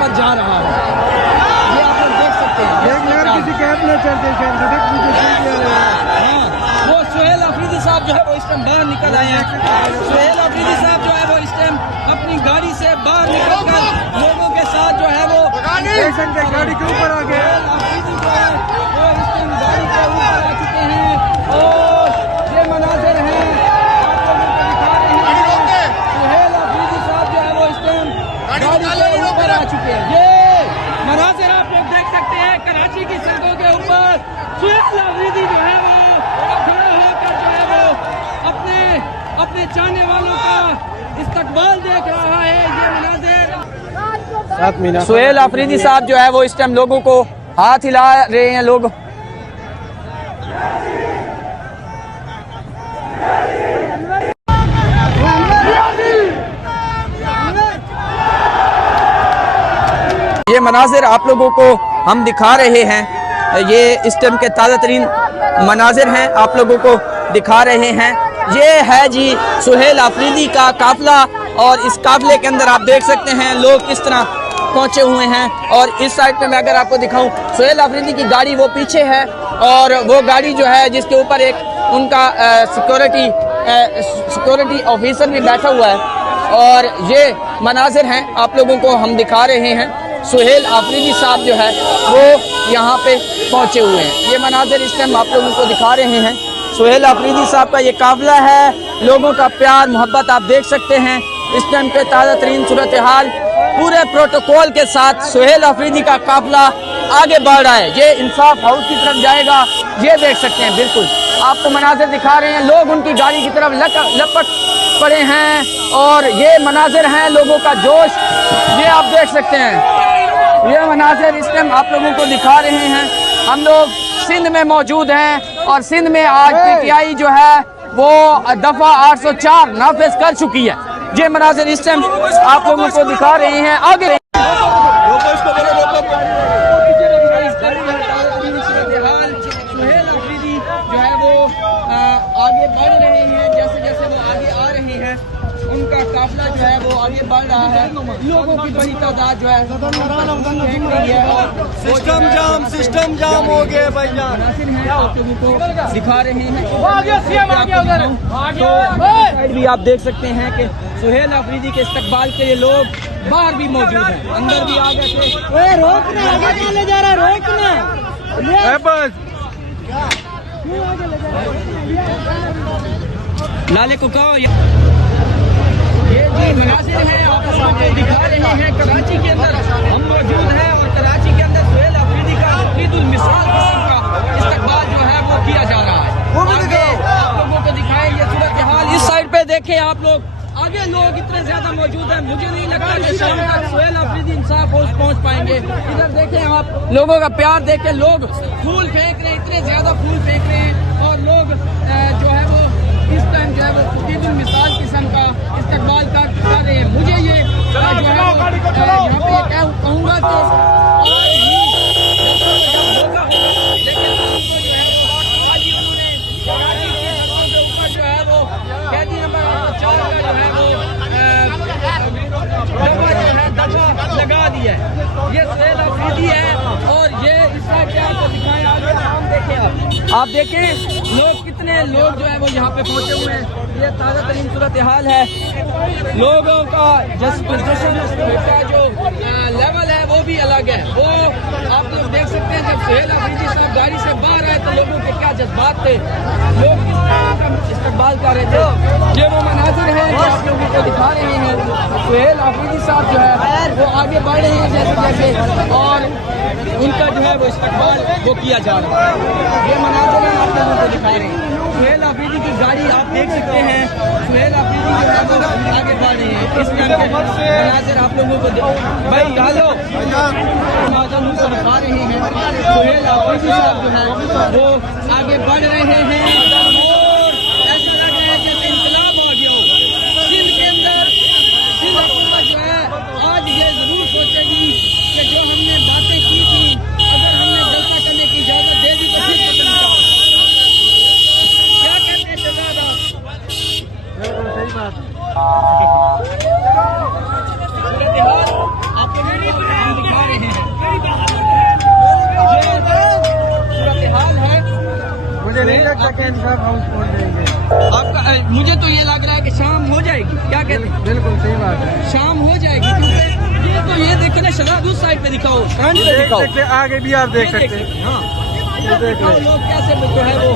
पर जा रहा है। ये आप लोग देख सकते हैं। हाँ, वो सुहेल अफरीदी साहब जो है वो इस टाइम बाहर निकल आए हैं। सुहेल अफरीदी साहब जो है वो इस टाइम अपनी गाड़ी से बाहर निकल कर लोगों के साथ जो है वो गाड़ी के ऊपर आ गए। अफरीदी जो है वो इस टाइम गाड़ी के ऊपर आ चुके हैं और ये मनाजिर हैं सुहेल अफरीदी साहब जो है वो इस टाइम गाड़ी के ऊपर आ चुके हैं। ये मनाजिर आप लोग देख सकते हैं कराची की सड़कों के ऊपर सुहेल अफरीदी जो है वो खड़ा होकर जो है वो अपने चाहने वालों का इस्तकबाल देख रहा है। ये मनाजिर सुहेल अफरीदी साहब जो है वो इस टाइम लोगों को हाथ हिला रहे हैं। लोग ये मनाजिर आप लोगों को हम दिखा रहे हैं। ये इस टाइम के ताज़ा तरीन मनाजिर हैं, आप लोगों को दिखा रहे हैं। ये है जी सुहेल अफरीदी का काफिला और इस काफिले के अंदर आप देख सकते हैं लोग किस तरह पहुंचे हुए हैं। और इस साइड पे मैं अगर आपको दिखाऊं सुहेल अफरीदी की गाड़ी वो पीछे है और वो गाड़ी जो है जिसके ऊपर एक उनका सिक्योरिटी ऑफिसर भी बैठा हुआ है। और ये मनाजिर हैं आप लोगों को हम दिखा रहे हैं। सुहेल अफरीदी साहब जो है वो यहाँ पे पहुँचे हुए हैं। ये मनाजिर इस टाइम आप लोगों को दिखा रहे हैं। सुहेल अफरीदी साहब का ये काफिला है, लोगों का प्यार मोहब्बत आप देख सकते हैं। इस टाइम के ताज़ा तरीन सूरत हाल पूरे प्रोटोकॉल के साथ सुहेल अफरीदी का काफिला आगे बढ़ रहा है। ये इंसाफ हाउस की तरफ जाएगा, ये देख सकते हैं। बिल्कुल आपको मनाजिर दिखा रहे हैं, लोग उनकी गाड़ी की तरफ लपट पड़े हैं और ये मनाजिर हैं लोगों का जोश, ये आप देख सकते हैं। ये मनाजिर इस टाइम आप लोगों को दिखा रहे हैं। हम लोग सिंध में मौजूद हैं और सिंध में आज PTI जो है वो दफा 804 नाफिज कर चुकी है। ये मनाजिर इस टाइम आप लोगों को दिखा रहे हैं। आगे सुहेल अफरीदी जो है वो आगे बढ़ रहे हैं। जैसे जैसे वो आगे आ रहे हैं उनका काफिला जो है वो आगे बढ़ रहा है। लोगों की बड़ी तादाद जो है सिस्टम जाम हो गया भाई जान। आप लोगों को दिखा रहे हैं भी आप देख सकते हैं कि सुहेल अफरीदी के इस्तकबाल के लिए लोग बाहर भी मौजूद हैं, अंदर भी आ गए थे। रोकना आगे ले जा रहा, रोकना बस लाले को कहो। ये जी मनाजिर हैं आप सामने दिखा रहे हैं। कराची के अंदर हम मौजूद हैं और कराची के अंदर सुहेल अफरीदी का ईद-उल मिसाल किस्म का इस्तकबाल जो है वो किया जा रहा है। आगे आप लोगों को दिखाएं ये सूरत हाल। इस साइड पे देखें आप लोग, आगे लोग इतने ज्यादा मौजूद हैं, मुझे नहीं लगता कि शाम तक सुहेल अफरीदी इंसाफ हाउस पहुंच पाएंगे। इधर देखें आप, लोगों का प्यार देखें, लोग फूल फेंक रहे हैं, इतने ज्यादा फूल फेंक रहे हैं और लोग जो है वो इस टाइम जो है वो ईद-उल मिसाल किस्म का इस्तकबाल कर रहे हैं। मुझे ये जो है यहाँ पे कहूँगा कि लगा दिया है। ये सुहेल अफरीदी है और ये इसका क्या आपको दिखाएं। आगे नाम देखें आप देखें लोग कितने लोग जो है वो यहाँ पे पहुंचे हुए हैं। ये ताज़ा तरीन सूरत हाल है। लोगों का जश्न का जो लेवल है वो भी अलग है। वो आप लोग देख सकते हैं जब सुहेल अफरीदी साहब गाड़ी से बाहर आए तो लोगों के क्या जज्बात थे, लोग किस तरह का इस्तकबाल कर रहे थे। ये वो मनाजिर हैं जो आप लोगों को दिखा रहे हैं। सुहेल अफरीदी साहब जो है वो आगे बढ़ रहे हैं जैसे जैसे और उनका जो है वो इस्तकबाल वो किया जा रहा है। ये मनाजिर हैं आप लोगों को दिखा रहे हैं। सुहेल अफरीदी की गाड़ी आप देख सकते हैं। सुहेल अफरीदी जो है वो आगे बढ़ रहे हैं। इस टाइम के मनाजिर आप लोगों को भाई हेलो दिखा रहे हैं। सुहेल अफरीदी साहब जो है वो आगे बढ़ रहे हैं और ऐसा लग रहा है जैसे इंकलाब हो गया हो सिंध के अंदर। सिंध हुकूमत जो है आज ये जरूर सोचेगी कि जो हमने बातें की थी अगर हमने जलसा करने की इजाजत दे दी तो फिर क्या कहते हैं शहजाद आप? क्लब हाउस खोल देंगे। आपका मुझे तो ये लग रहा है कि शाम हो जाएगी, क्या कहते हैं? बिल्कुल सही बात है, शाम हो जाएगी, क्योंकि ये देखो ना, शराब उस साइड पे दिखाओ, फ्रंट पे देख दिखाओ, सकते, आगे भी आप देख सकते हैं। हाँ ये देख दिखाओ, लें। लोग कैसे जो है वो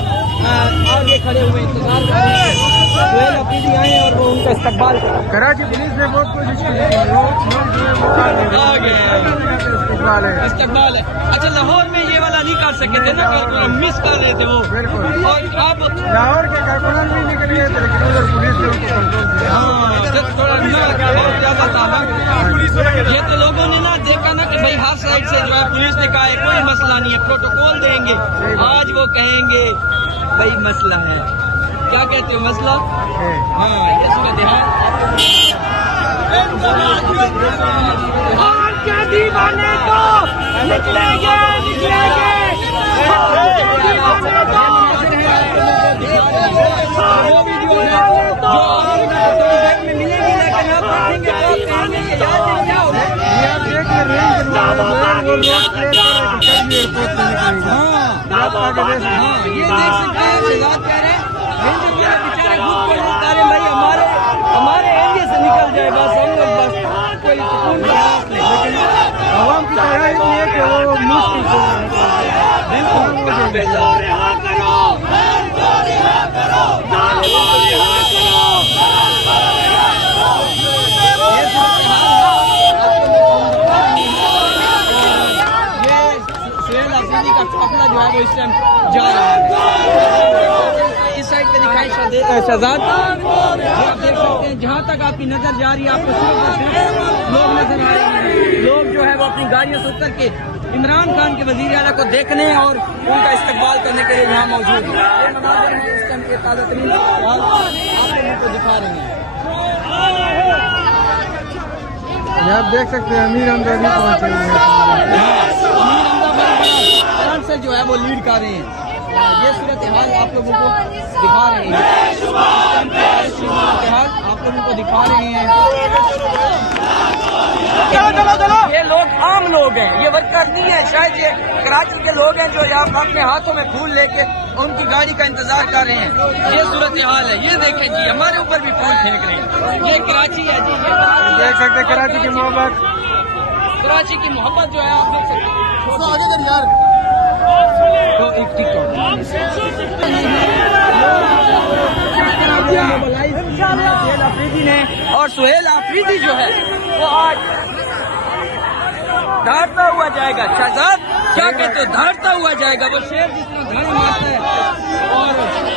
आगे खड़े हुए इंतजार कर रहे हैं। सुहेल अफरीदी आए और वो उनका इस्तकबाल कराची पुलिस ने बहुत कोशिश की है, लोग जो है वो आ गए। इस्तेमाल है। इस्तकबाल है। अच्छा, लाहौर में ये वाला नहीं कर सके थे ना, मिस कर रहे थे वो। बिल्कुल। और अब लाहौर के कारकुनान भी निकल गए थे, लेकिन उधर पुलिस ने उनको कंट्रोल किया। थोड़ा बहुत ज्यादा था ना। ये तो लोगों ने ना देखा ना कि भाई हर साइड से जो है पुलिस ने कहा है कोई मसला नहीं है, प्रोटोकॉल देंगे। आज वो कहेंगे भाई मसला है, क्या कहते हो मसला? हाँ, ये सूरत है। और क्या दीवाने तो निकलेंगे, निकलेंगे। ये देख सकते हैं शहजाद कह रहे हैं बेचारे खुद को लुटा रहे भाई, हमारे एरिया से निकल जाए बस, हम लोग बस कोई सुकून का सांस लें। लेकिन आवाम की तरह ही है कि वो मुश्किल का काफिला जो है वो इस टाइम जा रहा है। इस साइड पे दिखाई शहजाद, आप देख सकते हैं जहाँ तक आपकी नजर जा रही है आपको सिर्फ लोग नजर आ रहे हैं। लोग जो है वो अपनी गाड़ियों से उतर के इमरान खान के वजीर आला को देखने और उनका इस्तकबाल करने के लिए यहाँ मौजूद है। ये मनाज़िर हैं इस टाइम के ताज़ा तरीन आप लोगों को दिखा रहे हैं। आप देख सकते हैं अमीर हमजा भी पहुंचे हुए हैं। से जो है वो लीड कर रहे हैं। ये सूरत हाल आप लोगों को दिखा रहे हैं, सूरत हाल आप लोगों को दिखा रहे हैं। ये लोग आम लोग हैं, ये वर्कर नहीं है, शायद ये कराची के लोग हैं जो यहाँ अपने हाथों में फूल लेके उनकी गाड़ी का इंतजार कर रहे हैं। ये सूरत हाल है, ये देखें जी, हमारे ऊपर भी फूल फेंक रहे हैं। ये कराची है जी, ये देख सकते हैं कराची की मोहब्बत, कराची की मोहब्बत जो है आप देख सकते हैं। आगे कर यार तो एक टिकटॉक सुहेल अफरीदी ने, और सुहेल अफरीदी जो है वो आज धारता हुआ जाएगा। शहजाद क्या कहते हो, धारता हुआ जाएगा, वो शेर जिस तरह धारे मारता है। और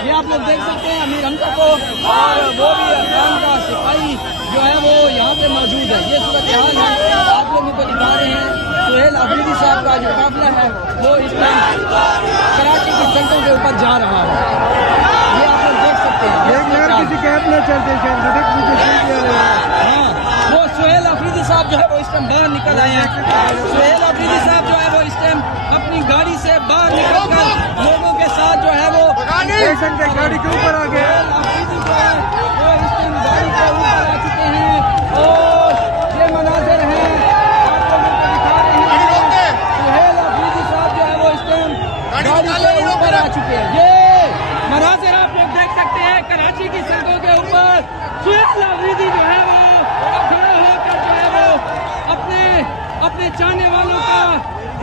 ये आप लोग देख सकते हैं अमीर हमजा को, और वो भी अफगान का सिपाही जो है वो यहाँ पे मौजूद है। ये सूरत हाल है, आप लोगों को दिखा रहे हैं। सुहेल अफरीदी साहब का जो काफिला है वो इस टाइम कराची की सड़कों के ऊपर जा रहा है। ये आप लोग देख सकते हैं। किसी कैब में चलते हाँ, वो सुहेल अफरीदी साहब जो है वो इस टाइम बाहर निकल आए हैं। सुहेल अफरीदी साहब जो है वो इस टाइम अपनी गाड़ी से बाहर निकल कर लोगों के साथ जो है वो गाड़ी के ऊपर आ गए। अफरीदी जो है वो इस टाइम गाड़ी के ऊपर आ चुके हैं और ये मनाजिर हैं आप लोगों को दिखा रहे हैं। सुहेल अफरीदी साहब जो है वो इस टाइम गाड़ी के ऊपर आ चुके हैं। ये मनाजिर आप लोग देख सकते हैं कराची की सड़कों के ऊपर सुहेल अफरीदी जो है वो खड़ा होकर जो है वो अपने चाहने वालों का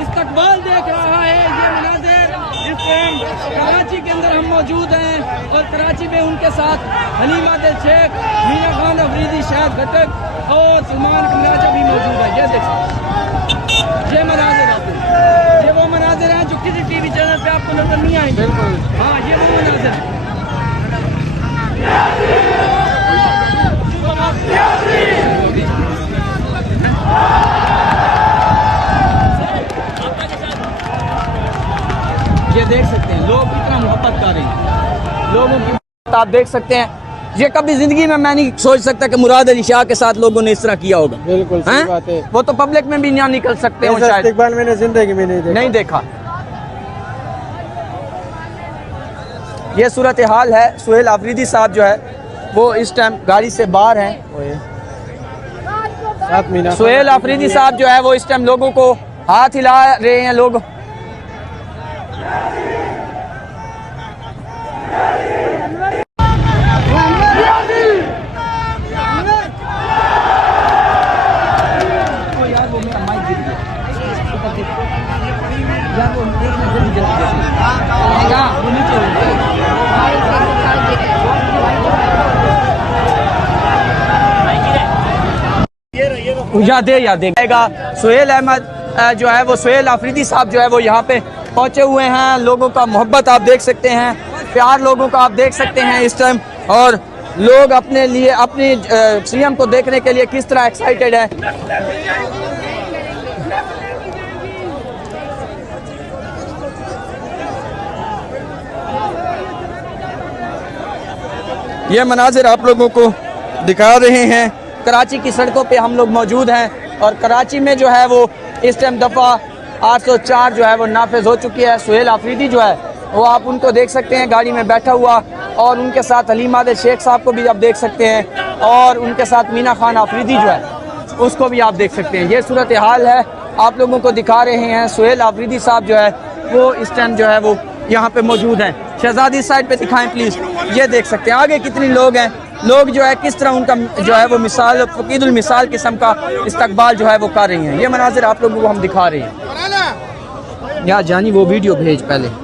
इस्तकबाल देख रहा है। ये मनाजिर इस टाइम कराची के अंदर हम मौजूद हैं और कराची में उनके साथ हलीमा दिल शेख, मीना खान अफरीदी, शाहिद घटक और सलमान कमराजा भी मौजूद है। ये देखिए, ये मनाजिर है, ये वो मनाजिर हैं जो किसी टीवी चैनल पे आपको नजर नहीं आएंगे। हाँ, ये वो मनाजिर है। ये देख सकते हैं लोग कितना मोहब्बत कर रहे हैं, लोगों की आप देख सकते हैं। ये कभी जिंदगी में मैं नहीं सोच सकता कि मुराद अली शाह के साथ लोगों ने इस तरह किया होगा। बिल्कुल सही बात है। वो तो पब्लिक में भी ना निकल सकते हो, शायद इस्तेकबाल मैंने जिंदगी में नहीं देखा। ये सूरत हाल है। सुहेल अफरीदी साहब जो है वो इस टाइम गाड़ी से बाहर हैं। सुहेल अफरीदी साहब जो है वो इस टाइम लोगों को हाथ हिला रहे हैं। लोग यादेगा सुहेल अहमद जो है वो सुहेल आफरीदी साहब जो है वो यहाँ पे पहुंचे हुए हैं। लोगों का मोहब्बत आप देख सकते हैं, प्यार लोगों का आप देख सकते हैं इस टाइम, और लोग अपने लिए अपनी सीएम को देखने के लिए किस तरह एक्साइटेड है। ये मनाजिर आप लोगों को दिखा रहे हैं। कराची की सड़कों पे हम लोग मौजूद हैं और कराची में जो है वो इस टाइम दफ़ा 804 जो है वो नाफिज हो चुकी है। सुहेल आफरीदी जो है वो आप उनको देख सकते हैं गाड़ी में बैठा हुआ, और उनके साथ हलीम आदिल शेख साहब को भी आप देख सकते हैं, और उनके साथ मीना खान आफरीदी जो है उसको भी आप देख सकते हैं। ये सूरत हाल है, आप लोगों को दिखा रहे हैं। सुहेल आफरीदी साहब जो है वो इस टाइम जो है वो यहाँ पे मौजूद हैं। शहजादी साइड पे दिखाएं प्लीज़, ये देख सकते हैं आगे कितने लोग हैं। लोग जो है किस तरह उनका जो है वो मिसाल फकीदुल मिसाल किस्म का इस्तकबाल जो है वो कर रही हैं। ये मनाजिर आप लोगों को हम दिखा रहे हैं। यहाँ जानी वो वीडियो भेज पहले।